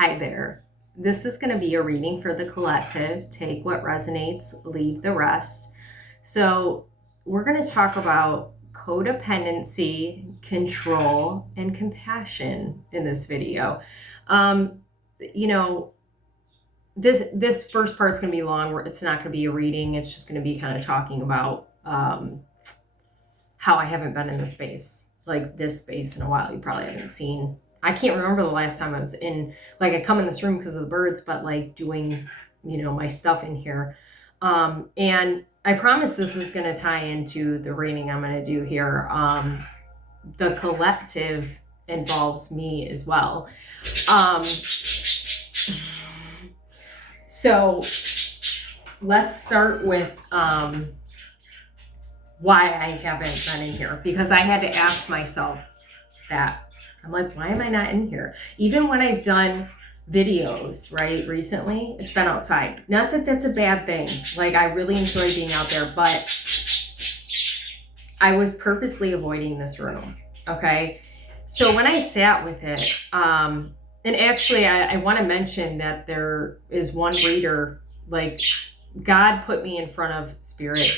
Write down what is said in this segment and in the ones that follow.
Hi there. This is going to be a reading for the collective. Take what resonates, leave the rest. So, we're going to talk about codependency, control, and compassion in this video. You know, this first part's going to be long. It's not going to be a reading. It's just going to be kind of talking about how I haven't been in this space in a while. You probably haven't seen. I can't remember the last time I was in, like, I come in this room because of the birds, but like doing, my stuff in here. And I promise this is going to tie into the reading I'm going to do here. The collective involves me as well. So let's start with why I haven't been in here, because I had to ask myself that. I'm like, why am I not in here? Even when I've done videos, right, recently, it's been outside. Not that that's a bad thing. Like, I really enjoy being out there, but I was purposely avoiding this room, okay? So when I sat with it, and actually I want to mention that there is one reader, like, God put me in front of Spirit.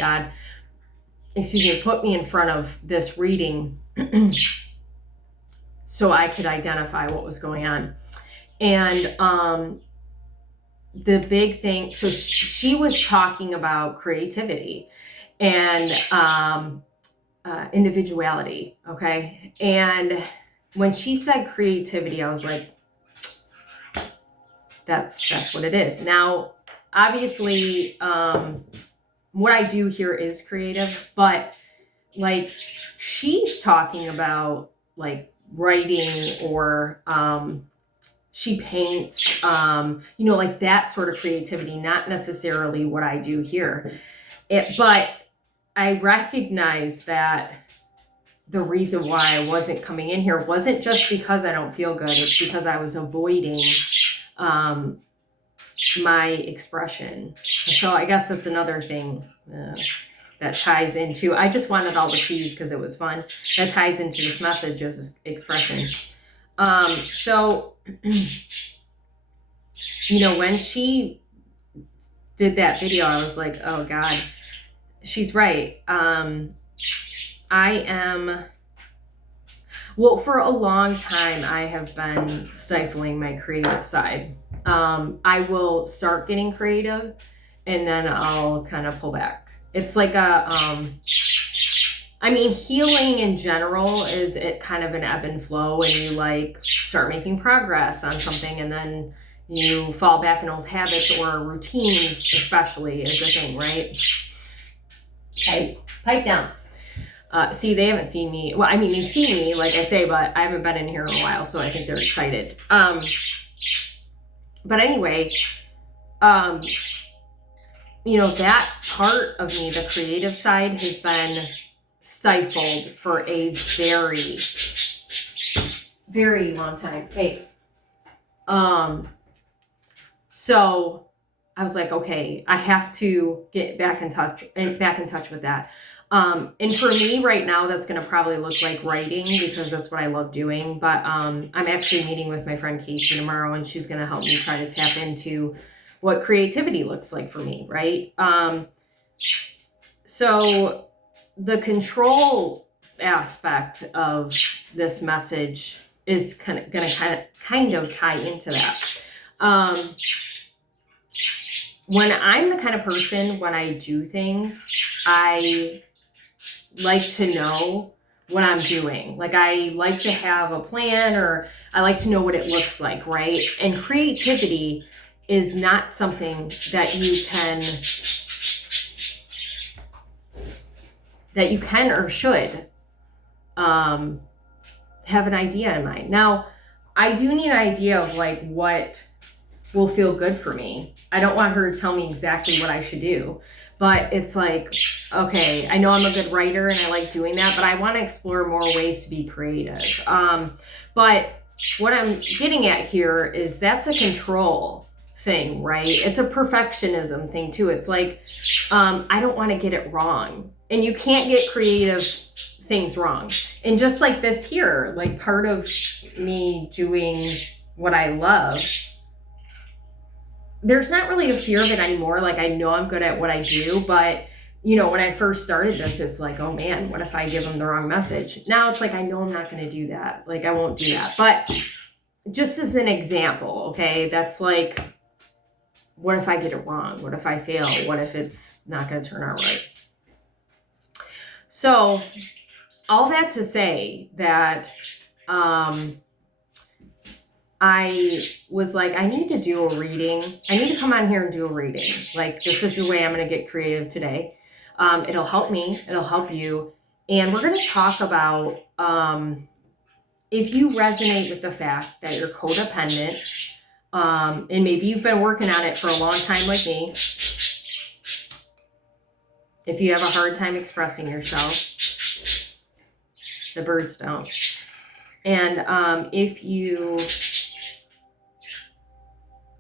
Put me in front of this reading so I could identify what was going on. And the big thing, so she was talking about creativity and individuality, okay? And when she said creativity, I was like, that's what it is. Now, obviously, what I do here is creative, but like, she's talking about like writing, or she paints, like that sort of creativity, not necessarily what I do here. But I recognize that the reason why I wasn't coming in here wasn't just because I don't feel good. It's because I was avoiding my expression. So I guess that's another thing that ties into, I just wanted all the C's because it was fun. That ties into this message as expression. So, when she did that video, I was like, oh God, she's right. For a long time, I have been stifling my creative side. I will start getting creative and then I'll kind of pull back. It's like healing in general is it kind of an ebb and flow, and you like start making progress on something and then you fall back in old habits, or routines especially is a thing, right? Pipe down. See, they haven't seen me. Well, they see me, like I say, but I haven't been in here in a while, so I think they're excited. But anyway, that part of me, the creative side, has been stifled for a very, very long time. Hey. So I was like, okay, I have to get back in touch with that. And for me right now, that's going to probably look like writing, because that's what I love doing. But I'm actually meeting with my friend Casey tomorrow, and she's going to help me try to tap into what creativity looks like for me, right? So the control aspect of this message is kind of tie into that. When I'm the kind of person, when I do things, I like to know what I'm doing. Like, I like to have a plan, or I like to know what it looks like, right? And creativity is not something that you can or should have an idea in mind. Now, I do need an idea of like what will feel good for me. I don't want her to tell me exactly what I should do, but it's like, okay, I know I'm a good writer and I like doing that, but I want to explore more ways to be creative. But what I'm getting at here is that's a control thing, right? It's a perfectionism thing too. It's like, I don't want to get it wrong. And you can't get creative things wrong. And just like this here, like, part of me doing what I love there's not really a fear of it anymore. Like, I know I'm good at what I do, but you know, when I first started this, it's like, oh man, what if I give them the wrong message? Now it's like, I know I'm not going to do that. Like, I won't do that. But just as an example, okay, that's like, what if I get it wrong? What if I fail? What if it's not going to turn out right? So all that to say that I was like, I need to do a reading. I need to come on here and do a reading. Like, this is the way I'm going to get creative today. It'll help me. It'll help you. And we're going to talk about if you resonate with the fact that you're codependent, and maybe you've been working on it for a long time like me. If you have a hard time expressing yourself, the birds don't. And if you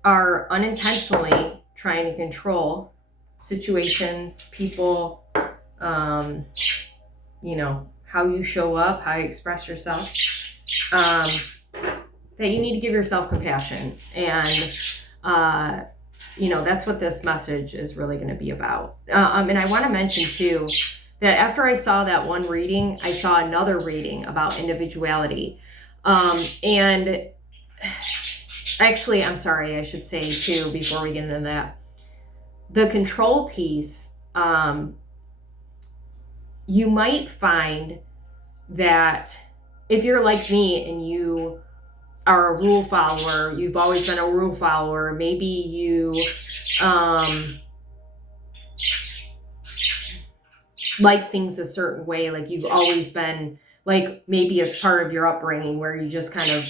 are unintentionally trying to control situations, people, you know, how you show up, how you express yourself, that you need to give yourself compassion. And, you know, that's what this message is really going to be about. And I want to mention too, that after I saw that one reading, I saw another reading about individuality. And actually, I'm sorry, I should say too, before we get into that, the control piece, you might find that if you're like me and you are a rule follower, you've always been a rule follower, maybe you like things a certain way, like you've always been, like maybe it's part of your upbringing where you just kind of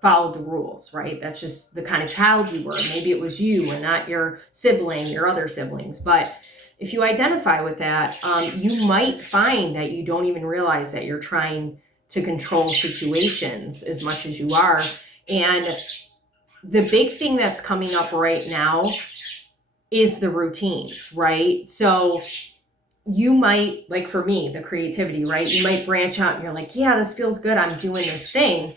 followed the rules, right? That's just the kind of child you were. Maybe it was you and not your sibling, your other siblings. But if you identify with that, you might find that you don't even realize that you're trying to control situations as much as you are. And the big thing that's coming up right now is the routines, right? So you might, like for me, the creativity, right? You might branch out and you're like, yeah, this feels good. I'm doing this thing.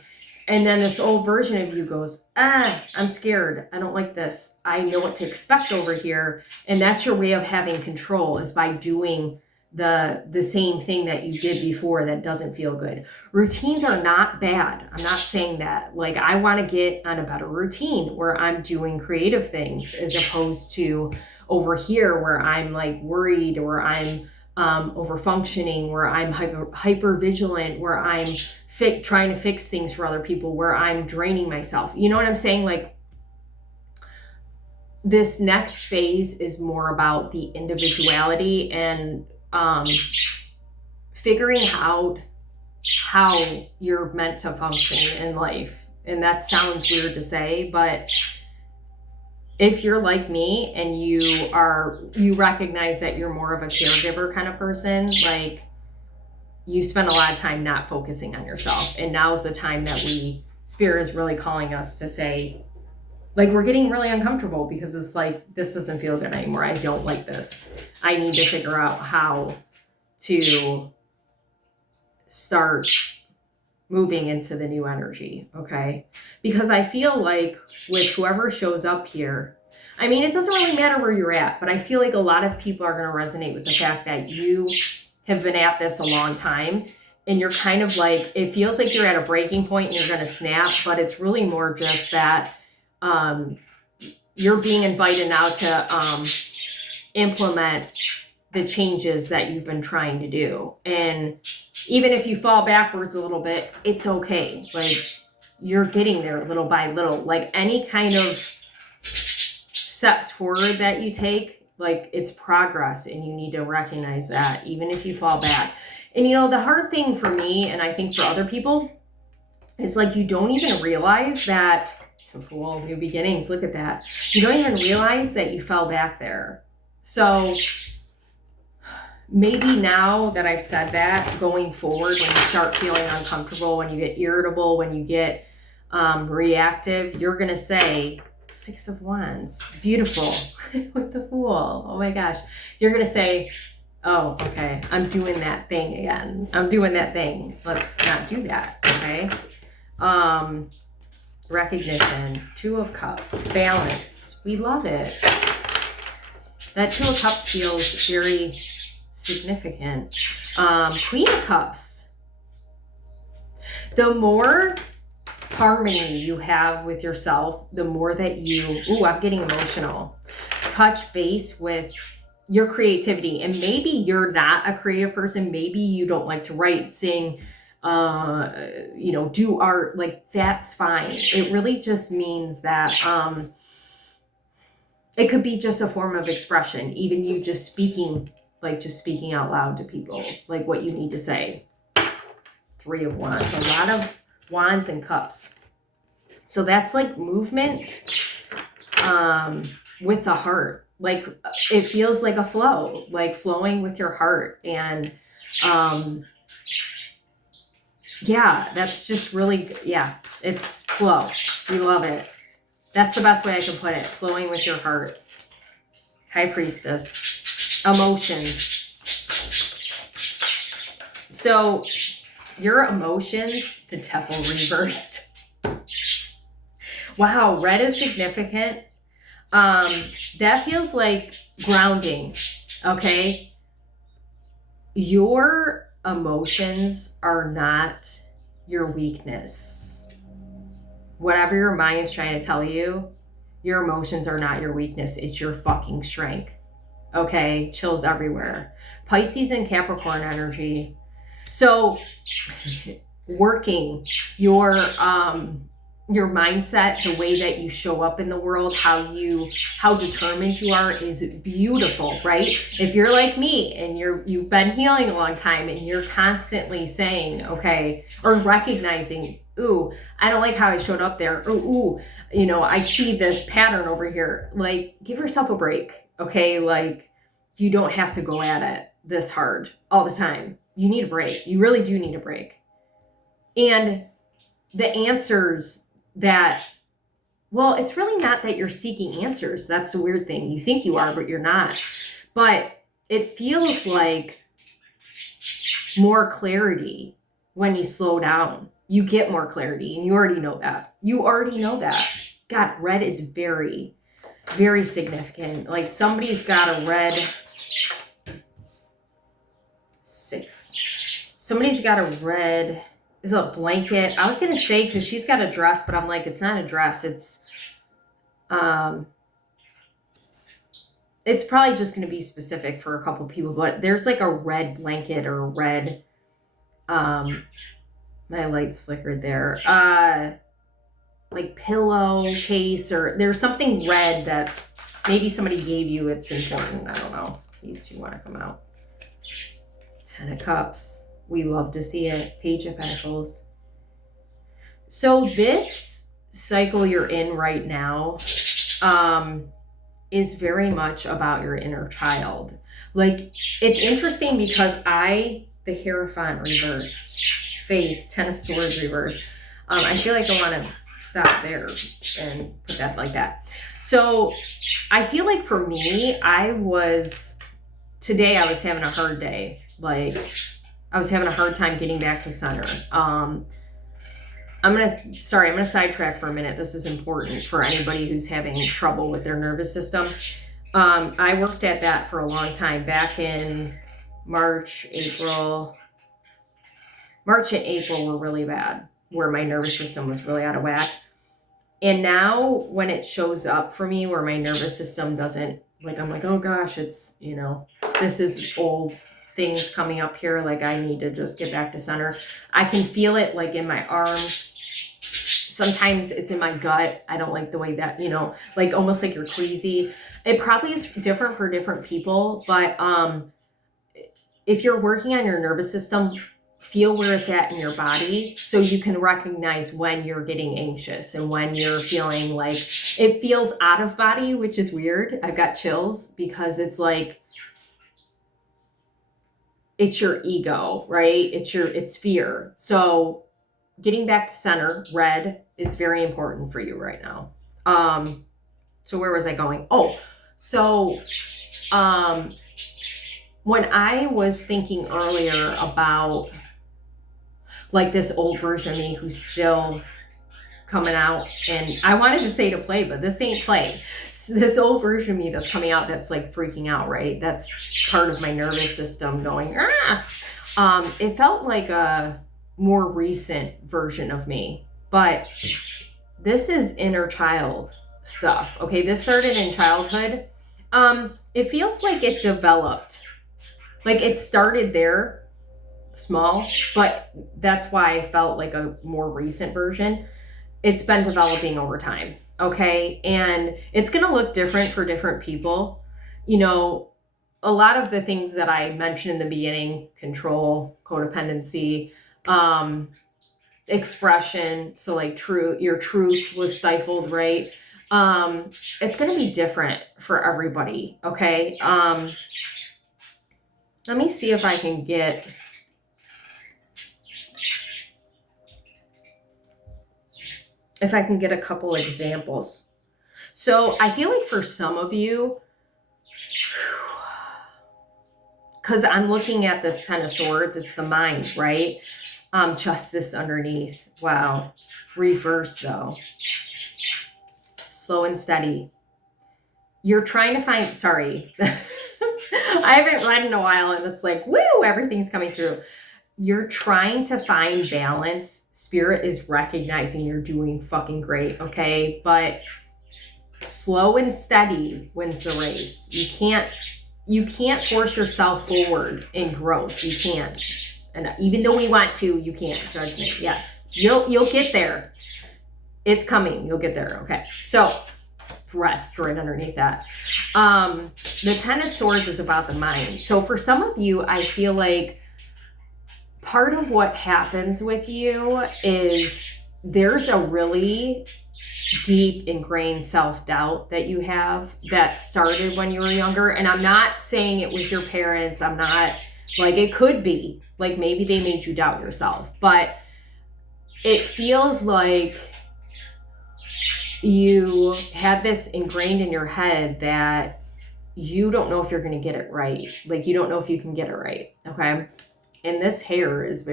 And then this old version of you goes, I'm scared. I don't like this. I know what to expect over here. And that's your way of having control, is by doing the same thing that you did before that doesn't feel good. Routines are not bad. I'm not saying that. Like, I want to get on a better routine where I'm doing creative things as opposed to over here where I'm like worried, or I'm over functioning, where I'm hyper vigilant, where I'm trying to fix things for other people, where I'm draining myself. You know what I'm saying? Like, this next phase is more about the individuality and figuring out how you're meant to function in life. And that sounds weird to say, but if you're like me and you recognize that you're more of a caregiver kind of person, like, you spend a lot of time not focusing on yourself. And now's the time that Spirit is really calling us to say, like, we're getting really uncomfortable because it's like, this doesn't feel good anymore. I don't like this. I need to figure out how to start moving into the new energy, okay? Because I feel like with whoever shows up here, I mean, it doesn't really matter where you're at, but I feel like a lot of people are going to resonate with the fact that you have been at this a long time, and you're kind of like, it feels like you're at a breaking point and you're going to snap, but it's really more just that you're being invited now to implement the changes that you've been trying to do. And even if you fall backwards a little bit, it's okay. Like, you're getting there little by little. Like, any kind of steps forward that you take, like, it's progress, and you need to recognize that even if you fall back. And you know, the hard thing for me, and I think for other people, is like, you don't even realize that, well, new beginnings, look at that. You don't even realize that you fell back there. So maybe now that I've said that, going forward, when you start feeling uncomfortable, when you get irritable, when you get reactive, you're going to say, 6 of Wands, beautiful, with the Fool. Oh my gosh. You're going to say, oh, okay, I'm doing that thing again. I'm doing that thing. Let's not do that, okay? Recognition, 2 of Cups, balance. We love it. That Two of Cups feels very significant. Queen of Cups. The more harmony you have with yourself, the more that you, I'm getting emotional, touch base with your creativity. And maybe you're not a creative person. Maybe you don't like to write, sing, do art. Like, that's fine. It really just means that it could be just a form of expression. Even you just speaking out loud to people, like what you need to say. Three of Wands, a lot of Wands and Cups. So that's like movement with the heart. Like, it feels like a flow, like flowing with your heart. And that's just really, it's flow. We love it. That's the best way I can put it. Flowing with your heart. High Priestess. Emotions. So your emotions, the Devil reversed. Wow, red is significant. That feels like grounding, okay? Your emotions are not your weakness. Whatever your mind is trying to tell you, your emotions are not your weakness. It's your fucking strength. Okay? Chills everywhere. Pisces and Capricorn energy. So working your mindset, the way that you show up in the world, how determined you are is beautiful, right? If you're like me and you've been healing a long time and you're constantly saying, okay, or recognizing, ooh, I don't like how I showed up there. Ooh, I see this pattern over here. Like, give yourself a break, okay? Like, you don't have to go at it this hard all the time. You need a break. You really do need a break. And the answers it's really not that you're seeking answers. That's the weird thing. You think you are, but you're not. But it feels like more clarity when you slow down. You get more clarity, and you already know that. God, red is very, very significant. Like, somebody's got a red 6. Somebody's got a red... Is it a blanket? I was going to say, because she's got a dress, but I'm like, it's not a dress. It's probably just going to be specific for a couple people, but there's like a red blanket or a red, my lights flickered there. Like pillow case, or there's something red that maybe somebody gave you. It's important. I don't know. These two want to come out. 10 of Cups. We love to see it. Page of Pentacles. So this cycle you're in right now is very much about your inner child. Like, it's interesting because the Hierophant reversed, Faith, 10 of Swords reversed. I feel like I want to stop there and put that like that. So I feel like for me, today I was having a hard day. Like, I was having a hard time getting back to center. I'm gonna sidetrack for a minute. This is important for anybody who's having trouble with their nervous system. I worked at that for a long time, back in March and April were really bad, where my nervous system was really out of whack. And now when it shows up for me where my nervous system doesn't, like, I'm like, oh gosh, it's, this is old things coming up here, like I need to just get back to center. I can feel it like in my arms. Sometimes it's in my gut. I don't like the way that, like almost like you're queasy. It probably is different for different people, but if you're working on your nervous system, feel where it's at in your body so you can recognize when you're getting anxious and when you're feeling like it feels out of body, which is weird. I've got chills because it's like, it's your ego, right? It's fear. So getting back to center, red, is very important for you right now. So where was I going? Oh, so when I was thinking earlier about like this old version of me who's still coming out. And I wanted to say to play, but this ain't play. This old version of me that's coming out that's like freaking out, right? That's part of my nervous system going, ah. It felt like a more recent version of me, but this is inner child stuff. Okay, this started in childhood. It feels like it developed. Like it started there, small, but that's why I felt like a more recent version. It's been developing over time. Okay. And it's going to look different for different people. You know, a lot of the things that I mentioned in the beginning, control, codependency, expression. So like your truth was stifled, right? It's going to be different for everybody. Okay. Let me see if I can get a couple examples. So I feel like for some of you, because I'm looking at this 10 of Swords, it's the mind, right? Justice underneath. Wow. Reverse though. Slow and steady. You're trying to find, sorry. I haven't read in a while and it's like, woo, everything's coming through. You're trying to find balance. Spirit is recognizing you're doing fucking great, okay? But slow and steady wins the race. You can't force yourself forward in growth. You can't. And even though we want to, you can't. Judgment, yes. You'll get there. It's coming. You'll get there. Okay. So rest right underneath that. The 10 of Swords is about the mind. So for some of you, I feel like part of what happens with you is there's a really deep ingrained self-doubt that you have that started when you were younger. And I'm not saying it was your parents. I'm not like, it could be like, maybe they made you doubt yourself, but it feels like you had this ingrained in your head that you don't know if you're going to get it right. Like, you don't know if you can get it right. Okay. And this hair is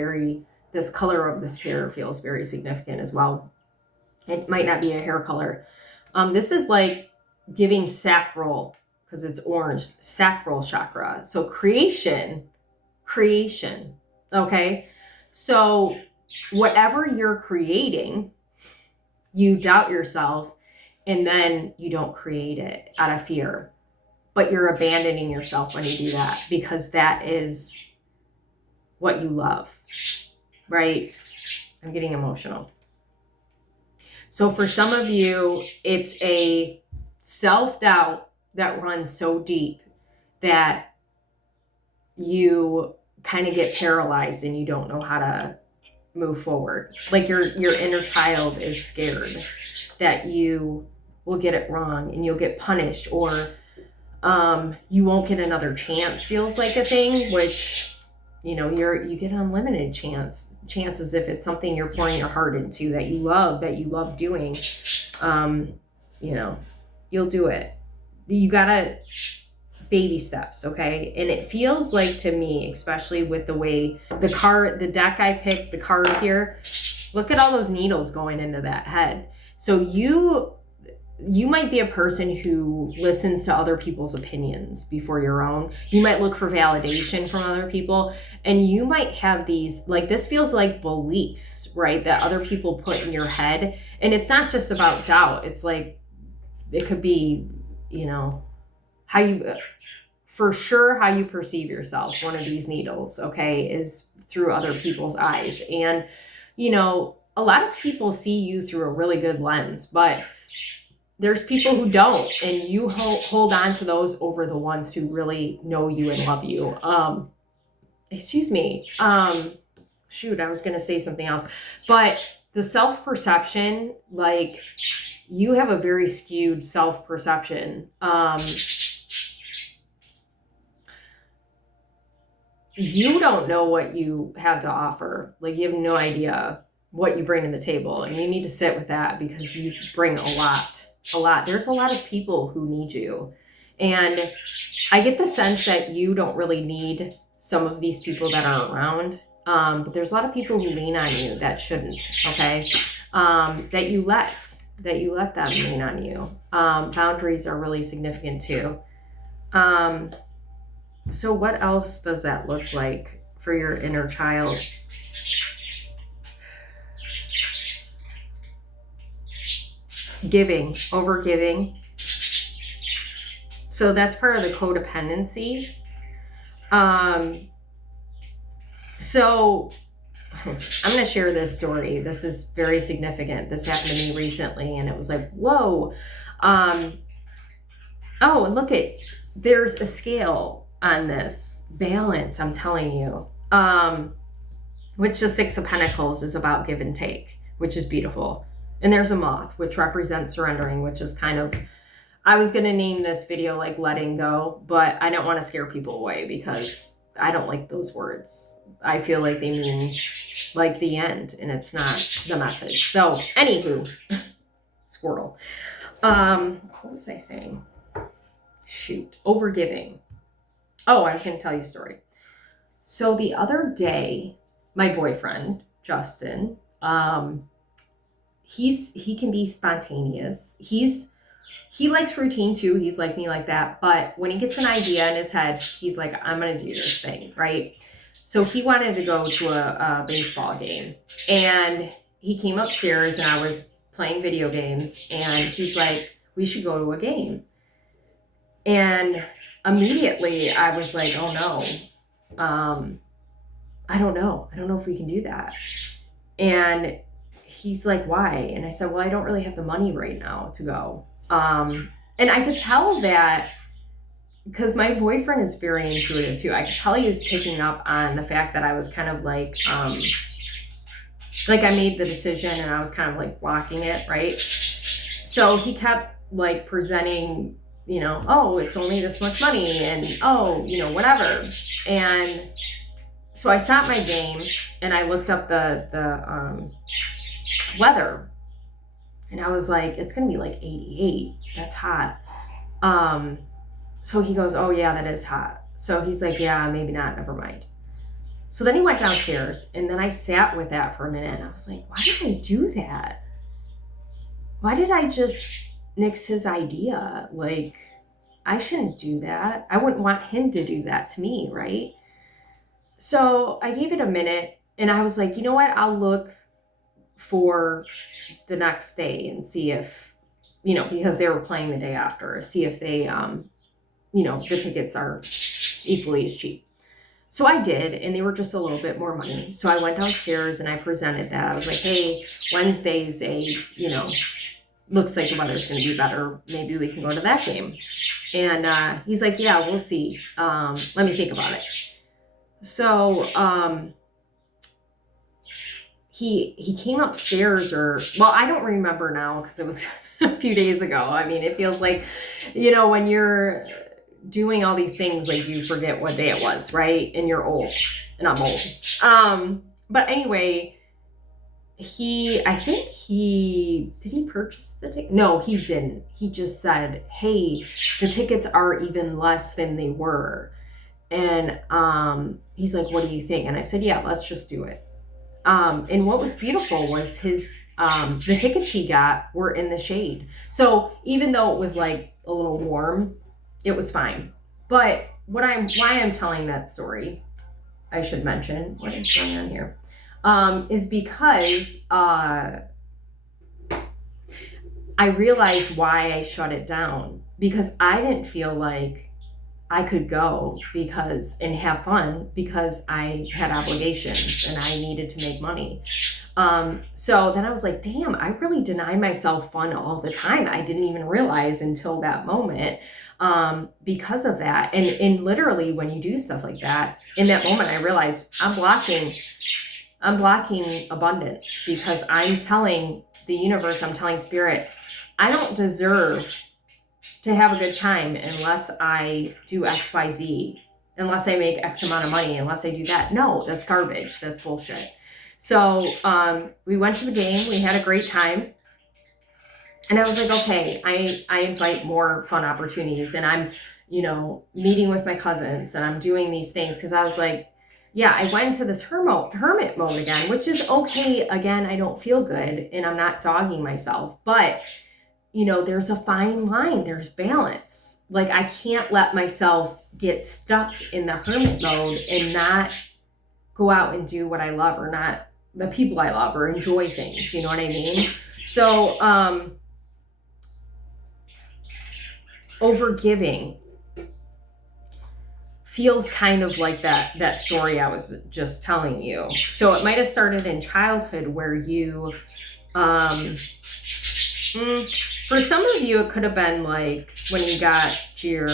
this color of this hair feels very significant as well. It might not be a hair color. This is like giving sacral, because it's orange, sacral chakra. So creation. Okay. So whatever you're creating, you doubt yourself and then you don't create it out of fear, but you're abandoning yourself when you do that, because that is what you love, right? I'm getting emotional. So for some of you, it's a self-doubt that runs so deep that you kind of get paralyzed and you don't know how to move forward. Like your inner child is scared that you will get it wrong and you'll get punished, or you won't get another chance, feels like a thing, which, you know, you get unlimited chances if it's something you're pouring your heart into, that you love doing. You know, you'll do it. You gotta baby steps, okay? And it feels like, to me, especially with the way the deck I picked, the card here, look at all those needles going into that head. So you might be a person who listens to other people's opinions before your own. You might look for validation from other people, and you might have these, like, this feels like beliefs, right, that other people put in your head. And it's not just about doubt. It's like, it could be, you know, how you perceive yourself. One of these needles, okay, is through other people's eyes. And, you know, a lot of people see you through a really good lens, but there's people who don't, and you hold on to those over the ones who really know you and love you. Excuse me. Shoot, I was going to say something else, but the self-perception, like, you have a very skewed self-perception. You don't know what you have to offer. Like, you have no idea what you bring to the table, and you need to sit with that, because you bring a lot. There's a lot of people who need you. And I get the sense that you don't really need some of these people that are around. But there's a lot of people who lean on you that shouldn't. Okay. that you let them lean on you. Boundaries are really significant too. So what else does that look like for your inner child? Giving, over giving. So that's part of the codependency. So I'm going to share this story. This is very significant. This happened to me recently, and it was like, whoa. Oh, and look there's a scale on this balance, I'm telling you. Which the Six of Pentacles is about give and take, which is beautiful. And there's a moth, which represents surrendering, which is kind of, I was going to name this video like letting go, but I don't want to scare people away because I don't like those words. I feel like they mean like the end, and it's not the message. So anywho, squirrel. What was I saying? Shoot, overgiving. Oh, I was going to tell you a story. So the other day, my boyfriend, Justin, he can be spontaneous. He likes routine too. He's like me like that. But when he gets an idea in his head, he's like, I'm going to do this thing, right? So he wanted to go to a baseball game. And he came upstairs and I was playing video games. And he's like, we should go to a game. And immediately I was like, oh no. I don't know. I don't know if we can do that. And he's like, why? And I said, well, I don't really have the money right now to go. And I could tell that because my boyfriend is very intuitive too. I could tell he was picking up on the fact that I was kind of like I made the decision and I was kind of like blocking it, right? So he kept like presenting, oh, it's only this much money and oh, whatever. And so I stopped my game and I looked up the weather. And I was like, it's going to be like 88. That's hot. So he goes, oh yeah, that is hot. So he's like, yeah, maybe not. Never mind. So then he went downstairs and then I sat with that for a minute. And I was like, why did I do that? Why did I just nix his idea? Like, I shouldn't do that. I wouldn't want him to do that to me, right? So I gave it a minute and I was like, you know what? I'll look for the next day and see if, because they were playing the day after, see if they, the tickets are equally as cheap. So I did, and they were just a little bit more money. So I went downstairs and I presented that. I was like, hey, Wednesday's looks like the weather's going to be better. Maybe we can go to that game. And he's like, yeah, we'll see. Let me think about it. So he came upstairs I don't remember now because it was a few days ago. I mean, it feels like, when you're doing all these things, like you forget what day it was, right? And you're old and I'm old. But anyway, did he purchase the ticket? No, he didn't. He just said, hey, the tickets are even less than they were. And he's like, what do you think? And I said, yeah, let's just do it. And what was beautiful was the tickets he got were in the shade. So even though it was like a little warm, it was fine. But why I'm telling that story, I should mention, what is going on here, is because I realized why I shut it down, because I didn't feel like I could go and have fun because I had obligations and I needed to make money. So then I was like, damn, I really deny myself fun all the time. I didn't even realize until that moment, because of that. And literally when you do stuff like that, in that moment, I realized I'm blocking abundance, because I'm telling the universe, I'm telling spirit, I don't deserve to have a good time unless I do X, Y, Z, unless I make X amount of money, unless I do that. No, that's garbage. That's bullshit. So we went to the game. We had a great time. And I was like, okay, I invite more fun opportunities. And I'm, meeting with my cousins and I'm doing these things because I was like, yeah, I went into this hermit mode again, which is okay. Again, I don't feel good and I'm not dogging myself, but there's a fine line. There's balance. Like I can't let myself get stuck in the hermit mode and not go out and do what I love or not the people I love or enjoy things. You know what I mean? So, overgiving feels kind of like that story I was just telling you. So it might have started in childhood where you, for some of you, it could have been like when you got to your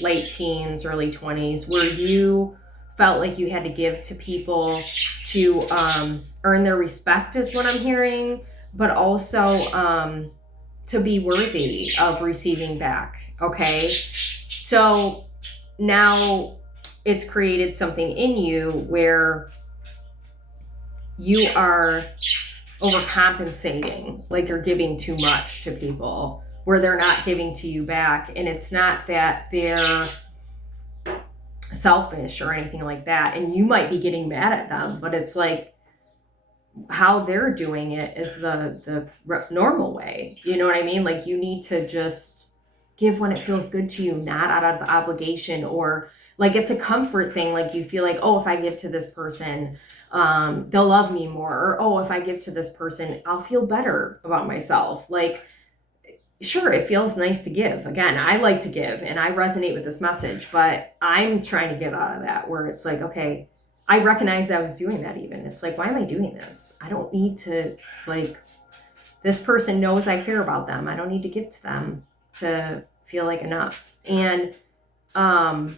late teens, early 20s, where you felt like you had to give to people to earn their respect is what I'm hearing, but also to be worthy of receiving back. Okay. So now it's created something in you where you are overcompensating, like you're giving too much to people where they're not giving to you back. And it's not that they're selfish or anything like that. And you might be getting mad at them, but it's like how they're doing it is the normal way. You know what I mean? Like you need to just give when it feels good to you, not out of obligation or like it's a comfort thing. Like you feel like, oh, if I give to this person, they'll love me more. Or, oh, if I give to this person, I'll feel better about myself. Like, sure, it feels nice to give. Again, I like to give and I resonate with this message, but I'm trying to get out of that where it's like, okay, I recognized I was doing that even. It's like, why am I doing this? I don't need to, like, this person knows I care about them. I don't need to give to them to feel like enough. And so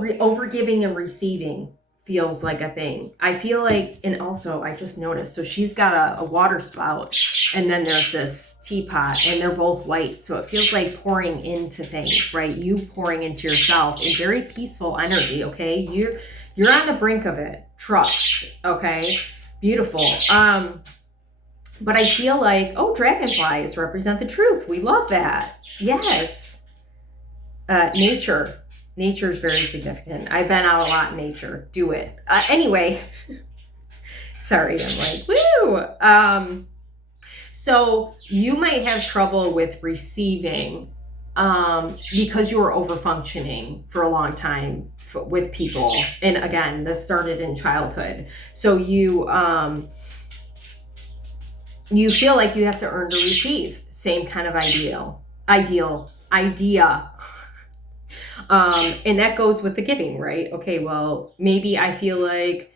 overgiving and receiving feels like a thing. I feel like, and also I just noticed, so she's got a water spout and then there's this teapot and they're both white. So it feels like pouring into things, right? You pouring into yourself in very peaceful energy. Okay. You're on the brink of it. Trust. Okay. Beautiful. But I feel like, oh, dragonflies represent the truth. We love that. Yes. Nature. Nature is very significant. I've been out a lot in nature. Do it. Anyway, sorry, I'm like, woo! So you might have trouble with receiving because you were over-functioning for a long time with people. And again, this started in childhood. So you feel like you have to earn to receive. Same kind of idea. And that goes with the giving, right? Okay, well, maybe I feel like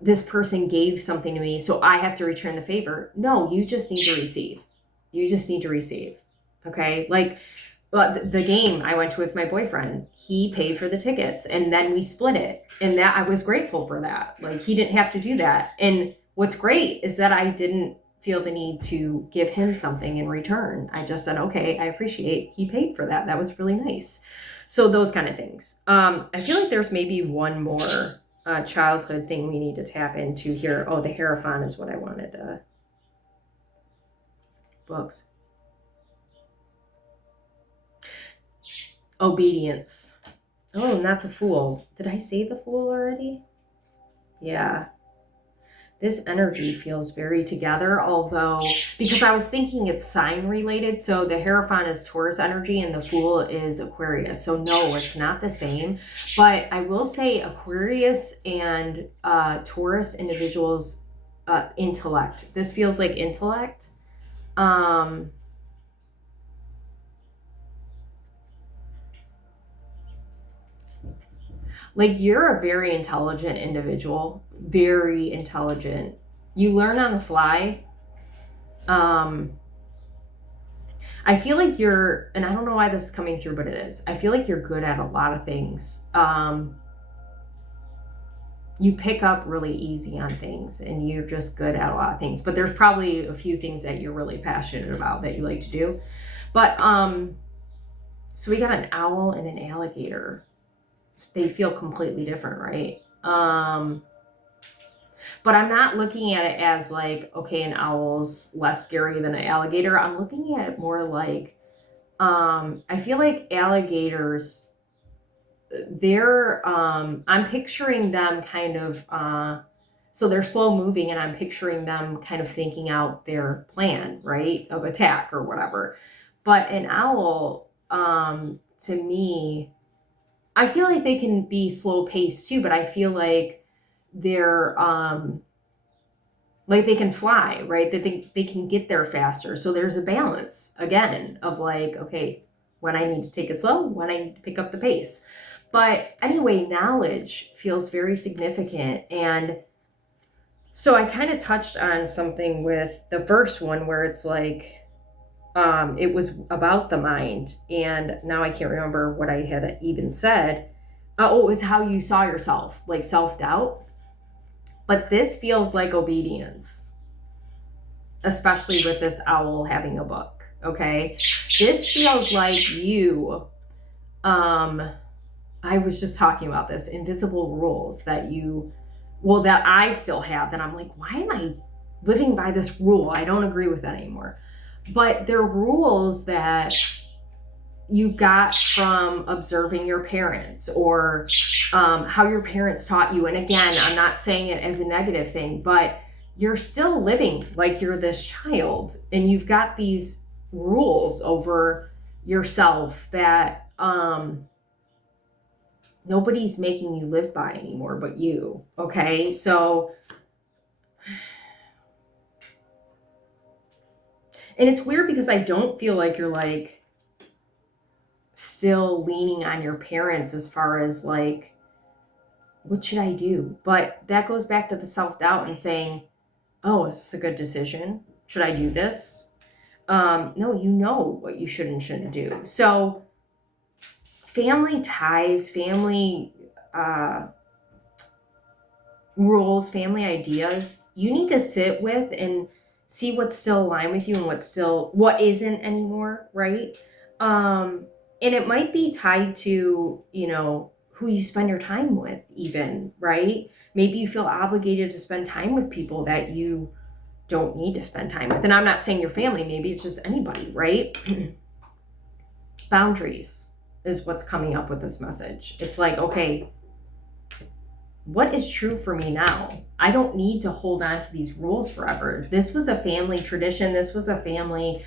this person gave something to me, so I have to return the favor. No, you just need to receive. You just need to receive. Okay, like the game I went to with my boyfriend, he paid for the tickets and then we split it. And that I was grateful for that. Like he didn't have to do that. And what's great is that I didn't feel the need to give him something in return. I just said, okay, I appreciate he paid for that. That was really nice. So those kind of things. I feel like there's maybe one more childhood thing we need to tap into here. Oh, the Hierophant is what I wanted. Books. Obedience. Oh, not the Fool. Did I say the Fool already? Yeah. This energy feels very together, although, because I was thinking it's sign related. So the Hierophant is Taurus energy and the Fool is Aquarius. So no, it's not the same. But I will say Aquarius and Taurus individuals, intellect. This feels like intellect. Like you're a very intelligent individual, very intelligent. You learn on the fly. I feel like you're, and I don't know why this is coming through, but it is. I feel like you're good at a lot of things. You pick up really easy on things and you're just good at a lot of things, but there's probably a few things that you're really passionate about that you like to do. But, so we got an owl and an alligator. They feel completely different, right? But I'm not looking at it as like, okay, an owl's less scary than an alligator. I'm looking at it more like, I feel like alligators I'm picturing them kind of, so they're slow moving, and I'm picturing them kind of thinking out their plan, right, of attack or whatever. But an owl, to me, I feel like they can be slow paced too, but I feel like they're, like they can fly, right? That they can get there faster. So there's a balance again of like, okay, when I need to take it slow, when I need to pick up the pace. But anyway, knowledge feels very significant. And so I kind of touched on something with the first one where it's like, it was about the mind. And now I can't remember what I had even said. Oh, it was how you saw yourself, like self-doubt. But this feels like obedience, especially with this owl having a book. Okay. This feels like you, I was just talking about this, invisible rules that that I still have, that I'm like, why am I living by this rule? I don't agree with that anymore. But they're rules that you got from observing your parents, or how your parents taught you. And again, I'm not saying it as a negative thing, but you're still living like you're this child, and you've got these rules over yourself that nobody's making you live by anymore but you. Okay, so, and it's weird because I don't feel like you're like still leaning on your parents as far as like, what should I do? But that goes back to the self-doubt and saying, oh, is this a good decision? Should I do this? No, you know what you should and shouldn't do. So family ties, family rules, family ideas, you need to sit with and see what's still aligned with you and what isn't anymore, right? And it might be tied to, who you spend your time with even, right? Maybe you feel obligated to spend time with people that you don't need to spend time with. And I'm not saying your family, maybe it's just anybody, right? Boundaries is what's coming up with this message. It's like, okay, what is true for me now? I don't need to hold on to these rules forever. This was a family tradition. This was a family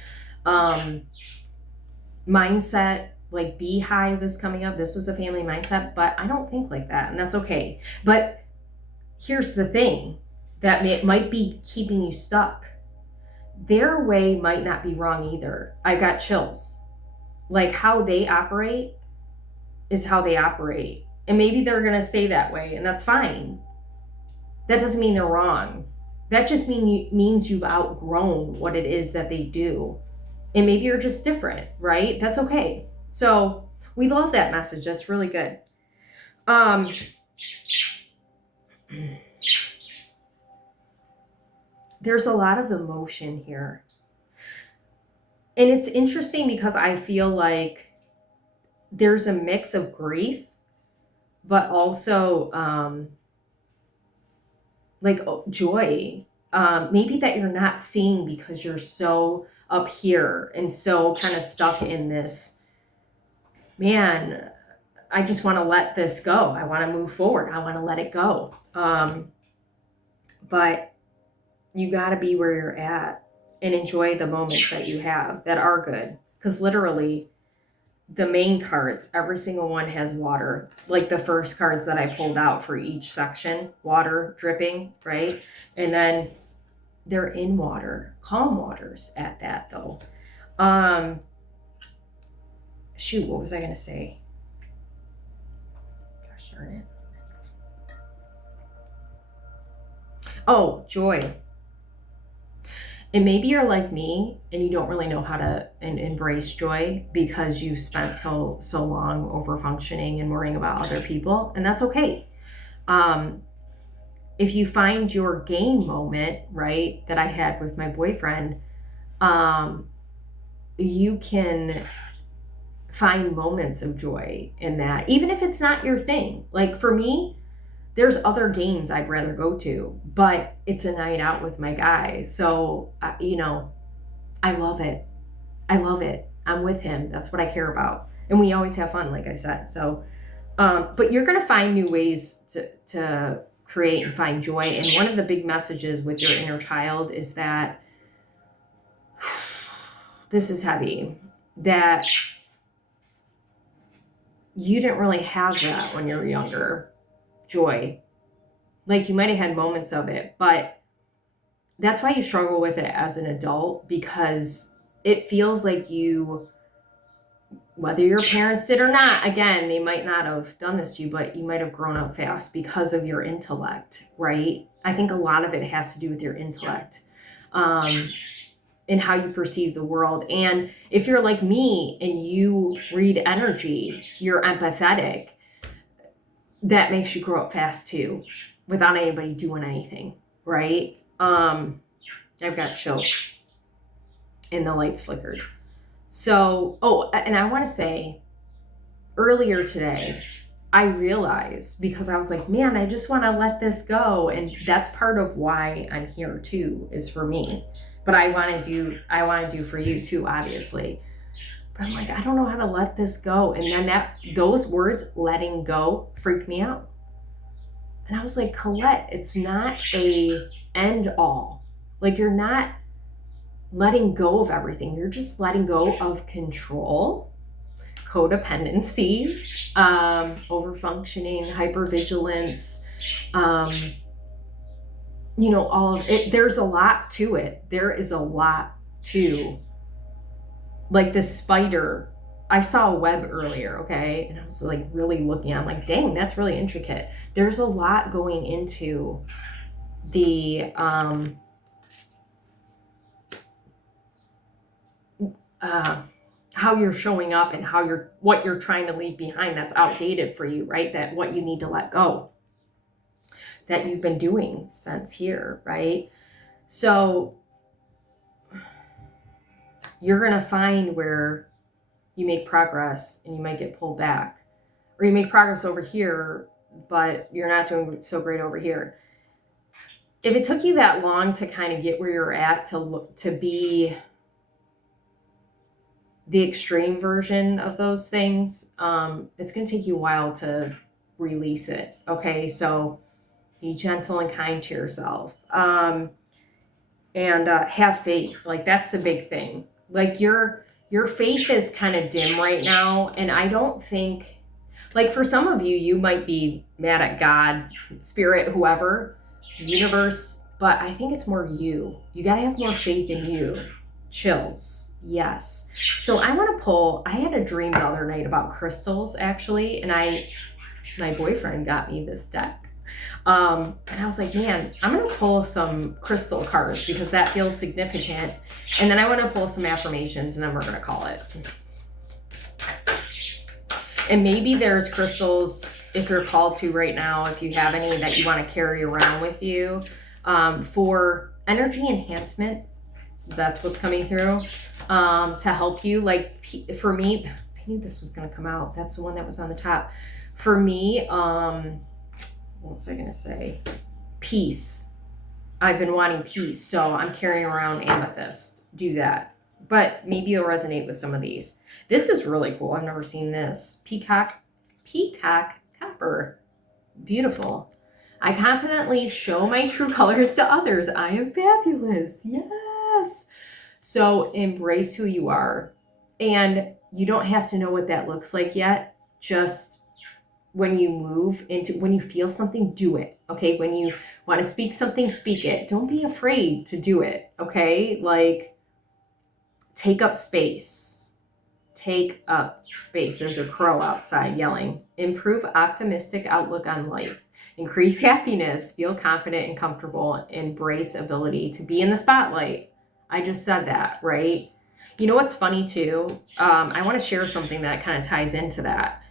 mindset. Like beehive is coming up. This was a family mindset, but I don't think like that, and that's okay. But here's the thing that might be keeping you stuck. Their way might not be wrong either. I got chills. Like how they operate is how they operate. And maybe they're going to stay that way, and that's fine. That doesn't mean they're wrong. That just means you've outgrown what it is that they do. And maybe you're just different, right? That's okay. So we love that message. That's really good. There's a lot of emotion here. And it's interesting because I feel like there's a mix of grief, but also joy. Maybe that you're not seeing because you're so up here and so kind of stuck in this, man, I just want to let this go. I want to move forward. I want to let it go. But you got to be where you're at and enjoy the moments that you have that are good. Because literally, the main cards, every single one has water. Like the first cards that I pulled out for each section, water dripping, right? And then they're in water, calm waters at that though. Shoot, what was I going to say? Gosh darn it. Oh, joy. And maybe you're like me and you don't really know how to embrace joy because you've spent so long over functioning and worrying about other people, and that's okay. If you find your game moment, right, that I had with my boyfriend, you can find moments of joy in that, even if it's not your thing. Like for me, there's other games I'd rather go to, but it's a night out with my guys. So, I love it. I'm with him. That's what I care about. And we always have fun, like I said. So, But you're going to find new ways to create and find joy. And one of the big messages with your inner child is that this is heavy, that you didn't really have that when you were younger, joy. Like you might have had moments of it, but that's why you struggle with it as an adult, because it feels like you, whether your parents did or not, again, they might not have done this to you, but you might have grown up fast because of your intellect, right? I think a lot of it has to do with your intellect, and how you perceive the world. And if you're like me and you read energy, you're empathetic, that makes you grow up fast too, without anybody doing anything, right? I've got chills and the lights flickered. So, and I want to say earlier today, I realized, because I was like, man, I just want to let this go. And that's part of why I'm here too, is for me. But I want to do for you too, obviously. But I'm like, I don't know how to let this go. And then those words, letting go, freaked me out. And I was like, Colette, it's not a end all. Like, you're not letting go of everything. You're just letting go of control, codependency, overfunctioning, hypervigilance, all of it. There's a lot to it. There is a lot to, like, the spider. I saw a web earlier, okay? And I was like really looking, I'm like, dang, that's really intricate. There's a lot going into the, how you're showing up and what you're trying to leave behind that's outdated for you, right? That what you need to let go, that you've been doing since here, right? So you're going to find where you make progress and you might get pulled back, or you make progress over here, but you're not doing so great over here. If it took you that long to kind of get where you're at, to be the extreme version of those things, it's going to take you a while to release it. Okay. So be gentle and kind to yourself. And have faith. Like, that's the big thing. Like, your faith is kind of dim right now. And I don't think, like, for some of you, you might be mad at God, spirit, whoever, universe, but I think it's more you. You got to have more faith in you. Chills. Yes. So I want to pull, I had a dream the other night about crystals, actually. And my boyfriend got me this deck. And I was like, man, I'm going to pull some crystal cards because that feels significant. And then I want to pull some affirmations, and then we're going to call it. And maybe there's crystals, if you're called to right now, if you have any that you want to carry around with you, for energy enhancement. That's what's coming through, to help you. Like, for me, I knew this was going to come out. That's the one that was on the top. For me, what was I going to say? Peace. I've been wanting peace, so I'm carrying around amethyst. Do that. But maybe you'll resonate with some of these. This is really cool. I've never seen this. Peacock copper. Beautiful. I confidently show my true colors to others. I am fabulous. Yes. So embrace who you are. And you don't have to know what that looks like yet. Just when you feel something, do it. Okay. When you want to speak something, speak it. Don't be afraid to do it. Okay. Like, take up space. Take up space. There's a crow outside yelling. Improve optimistic outlook on life. Increase happiness. Feel confident and comfortable. Embrace ability to be in the spotlight. I just said that, right? You know what's funny too? I want to share something that kind of ties into that.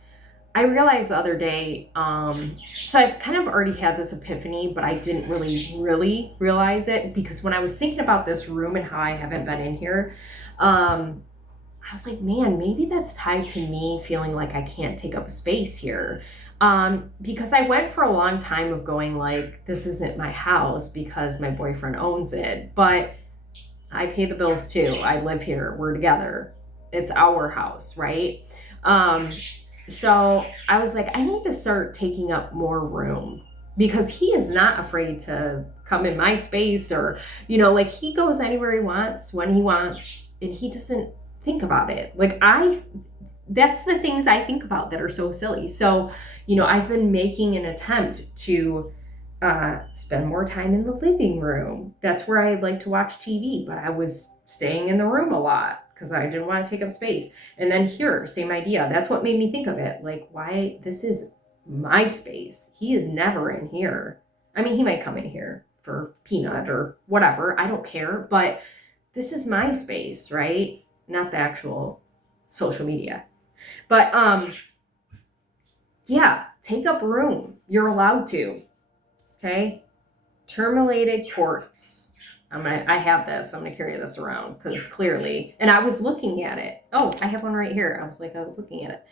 I realized the other day, so I've kind of already had this epiphany, but I didn't really realize it, because when I was thinking about this room and how I haven't been in here, I was like, man, maybe that's tied to me feeling like I can't take up space here. Because I went for a long time of going like, this isn't my house because my boyfriend owns it, but I pay the bills too. I live here. We're together. It's our house, right? So I was like, I need to start taking up more room because he is not afraid to come in my space or, like he goes anywhere he wants when he wants and he doesn't think about it. Like that's the things I think about that are so silly. So, I've been making an attempt to spend more time in the living room. That's where I like to watch TV, but I was staying in the room a lot because I didn't want to take up space. And then here, same idea. That's what made me think of it. Like, why? This is my space. He is never in here. I mean, he might come in here for peanut or whatever. I don't care. But this is my space, right? Not the actual social media. But yeah, take up room. You're allowed to. Okay. Terminated quartz. I have this. I'm gonna carry this around because clearly, and I was looking at it. Oh, I have one right here. I was looking at it.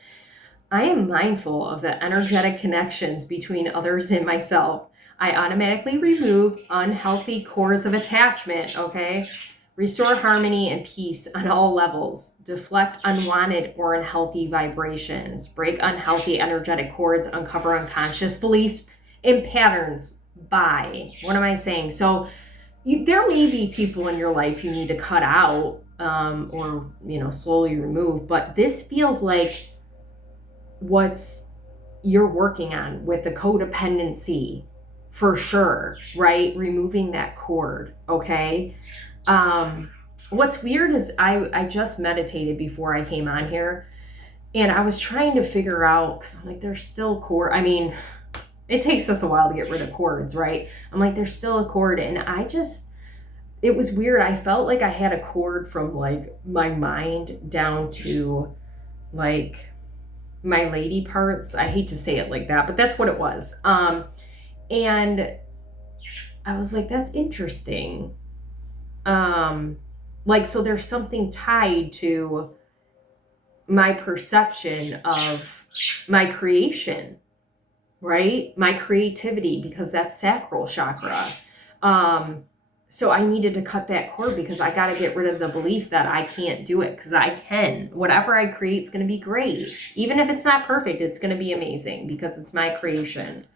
I am mindful of the energetic connections between others and myself. I automatically remove unhealthy cords of attachment, okay? Restore harmony and peace on all levels. Deflect unwanted or unhealthy vibrations. Break unhealthy energetic cords. Uncover unconscious beliefs and patterns by. What am I saying? So there may be people in your life you need to cut out or, slowly remove, but this feels like what's you're working on with the codependency for sure, right? Removing that cord, okay? What's weird is I just meditated before I came on here and I was trying to figure out, because I'm like, there's still cord. I mean, it takes us a while to get rid of cords, right? I'm like, there's still a cord. And it was weird. I felt like I had a cord from like my mind down to like my lady parts. I hate to say it like that, but that's what it was. And I was like, that's interesting. So there's something tied to my perception of my creation, right? My creativity, because that's sacral chakra. So I needed to cut that cord because I got to get rid of the belief that I can't do it, because I can. Whatever I create is going to be great. Even if it's not perfect, it's going to be amazing because it's my creation.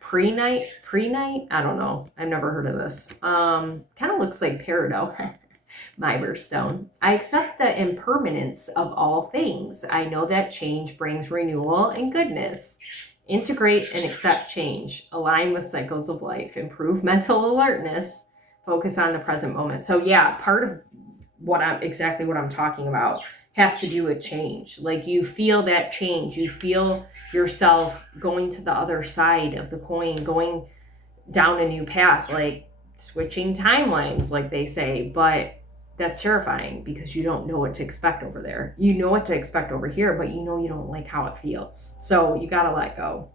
Pre-night? I don't know. I've never heard of this. Kind of looks like peridot. My birthstone. I accept the impermanence of all things. I know that change brings renewal and goodness. Integrate and accept change. Align with cycles of life. Improve mental alertness. Focus on the present moment. So yeah, part of what I'm talking about has to do with change. Like you feel that change. You feel yourself going to the other side of the coin, going down a new path, like switching timelines, like they say. But that's terrifying because you don't know what to expect over there. You know what to expect over here, but you don't like how it feels. So you got to let go.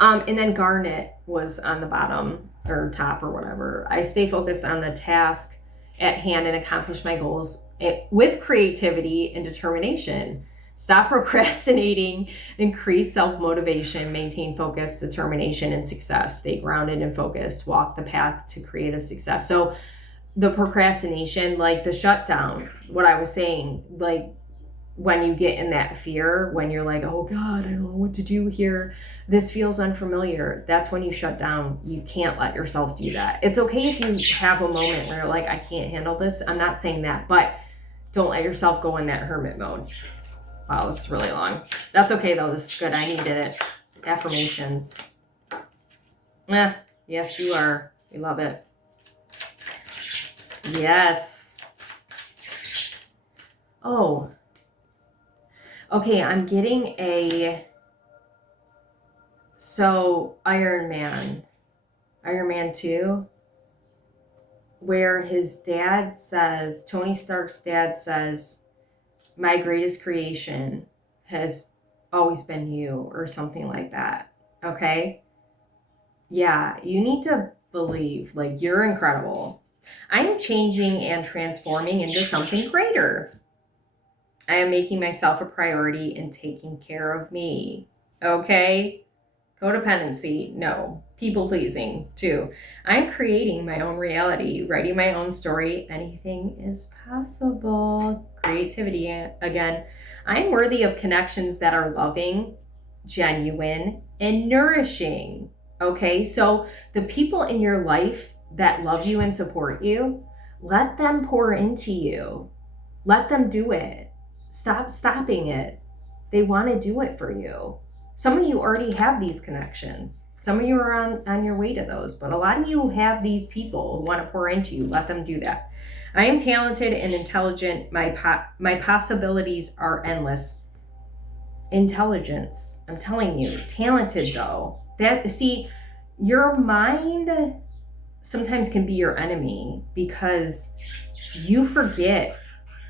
And then garnet was on the bottom or top or whatever. I stay focused on the task at hand and accomplish my goals with creativity and determination. Stop procrastinating, increase self-motivation, maintain focus, determination, and success. Stay grounded and focused. Walk the path to creative success. So the procrastination, like the shutdown, what I was saying, like when you get in that fear, when you're like, oh God, I don't know what to do here. This feels unfamiliar. That's when you shut down. You can't let yourself do that. It's okay if you have a moment where you're like, I can't handle this. I'm not saying that, but don't let yourself go in that hermit mode. Wow, this is really long. That's okay though. This is good. I needed it. Affirmations. Yes, you are. We love it. Yes. Oh. Okay, I'm getting Iron Man 2, where his dad says, Tony Stark's dad says, my greatest creation has always been you, or something like that. Okay? Yeah, you need to believe, like, you're incredible. I am changing and transforming into something greater. I am making myself a priority and taking care of me. Okay? Codependency, no. People pleasing, too. I'm creating my own reality, writing my own story. Anything is possible. Creativity, again. I'm worthy of connections that are loving, genuine, and nourishing. Okay, so the people in your life that love you and support you, let them pour into you. Let them do it. Stop stopping it. They want to do it for you. Some of you already have these connections. Some of you are on your way to those, but a lot of you have these people who want to pour into you. Let them do that. I am talented and intelligent. My possibilities are endless. Intelligence, I'm telling you. Talented though. See, your mind sometimes can be your enemy because you forget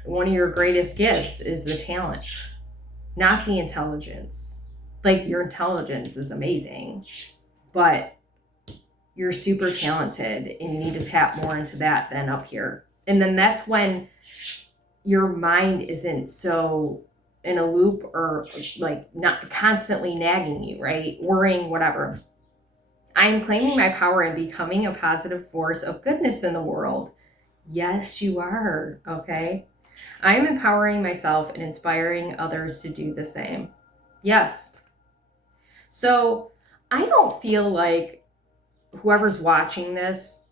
one of your greatest gifts is the talent, not the intelligence. Like, your intelligence is amazing, but you're super talented and you need to tap more into that than up here. And then that's when your mind isn't so in a loop or like not constantly nagging you, right? Worrying, whatever. I am claiming my power and becoming a positive force of goodness in the world. Yes, you are. Okay. I am empowering myself and inspiring others to do the same. Yes. So I don't feel like whoever's watching this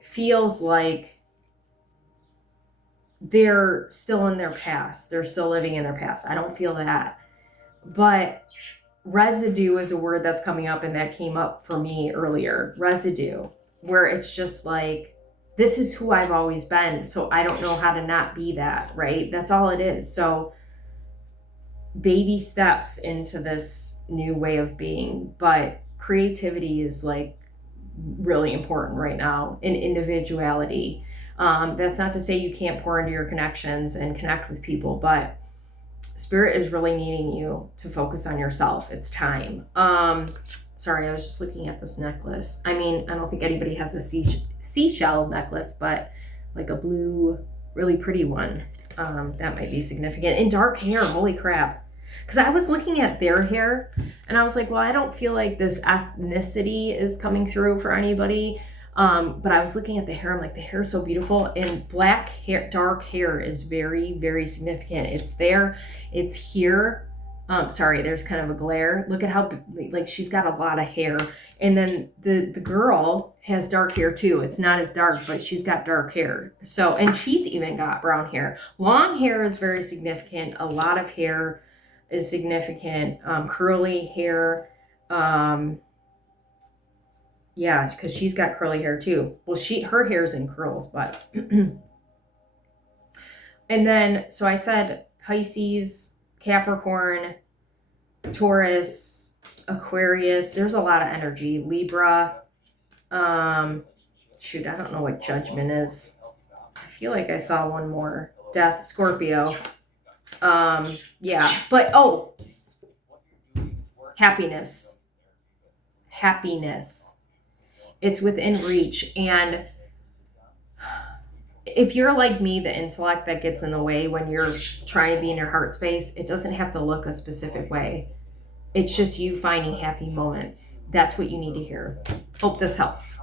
feels like they're still in their past. They're still living in their past. I don't feel that. But residue is a word that's coming up, and that came up for me earlier. Residue, where it's just like, this is who I've always been, so I don't know how to not be that, right? That's all it is. So baby steps into this new way of being, but creativity is like really important right now, and individuality. That's not to say you can't pour into your connections and connect with people, but Spirit is really needing you to focus on yourself. It's time. Sorry, I was just looking at this necklace. I mean, I don't think anybody has a seashell necklace, but like a blue, really pretty one. That might be significant. And dark hair, holy crap. Because I was looking at their hair and I was like, well, I don't feel like this ethnicity is coming through for anybody. But I was looking at the hair. I'm like, the hair is so beautiful. And black hair, dark hair is very, very significant. It's there. It's here. Sorry, there's kind of a glare. Look at how, like, she's got a lot of hair. And then the girl has dark hair too. It's not as dark, but she's got dark hair. So, and she's even got brown hair. Long hair is very significant. A lot of hair is significant. Curly hair. Yeah, because she's got curly hair too. Well, her hair's in curls, but. And then, so I said Pisces, Capricorn, Taurus, Aquarius. There's a lot of energy. Libra. Shoot, I don't know what Judgment is. I feel like I saw one more. Death, Scorpio. Yeah, but happiness. Happiness. It's within reach. And if you're like me, the intellect that gets in the way when you're trying to be in your heart space, it doesn't have to look a specific way. It's just you finding happy moments. That's what you need to hear. Hope this helps.